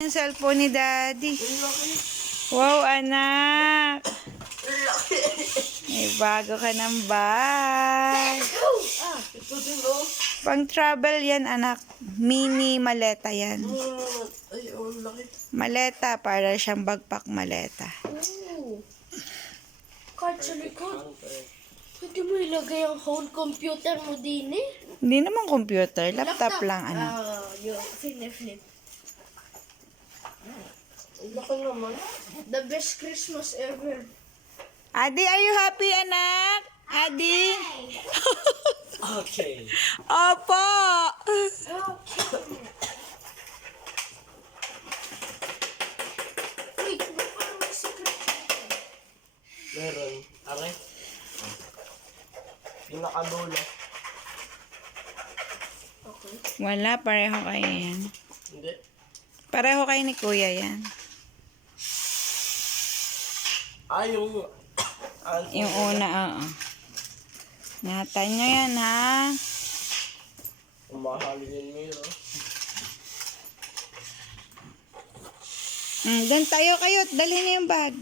Yung cellphone ni Daddy. Laki. Wow, anak. Laki. May bago ka ng bag. Ito din oh. Pang travel yan, anak. Mini maleta yan. Ay, oh, laki. Maleta, para siyang bagpak maleta. Oh. Kahit sa likod. Pwede mo ilagay ang whole computer mo din eh. Hindi naman computer, laptop lang, anak. Yung flip. Ang laki naman. The best Christmas ever. Adi, are you happy, anak? Adi? Okay. Opo! Wait, parang may secret. Meron. Aray. Pinakadulo. Okay. Wala, pareho kayo yan. Hindi. Pareho kayo ni Kuya yan. Yung... Yung una, oo. Ingatan nyo yan, ha? Umahalin yung miro. Doon tayo kayo. Dalhin na yung bag.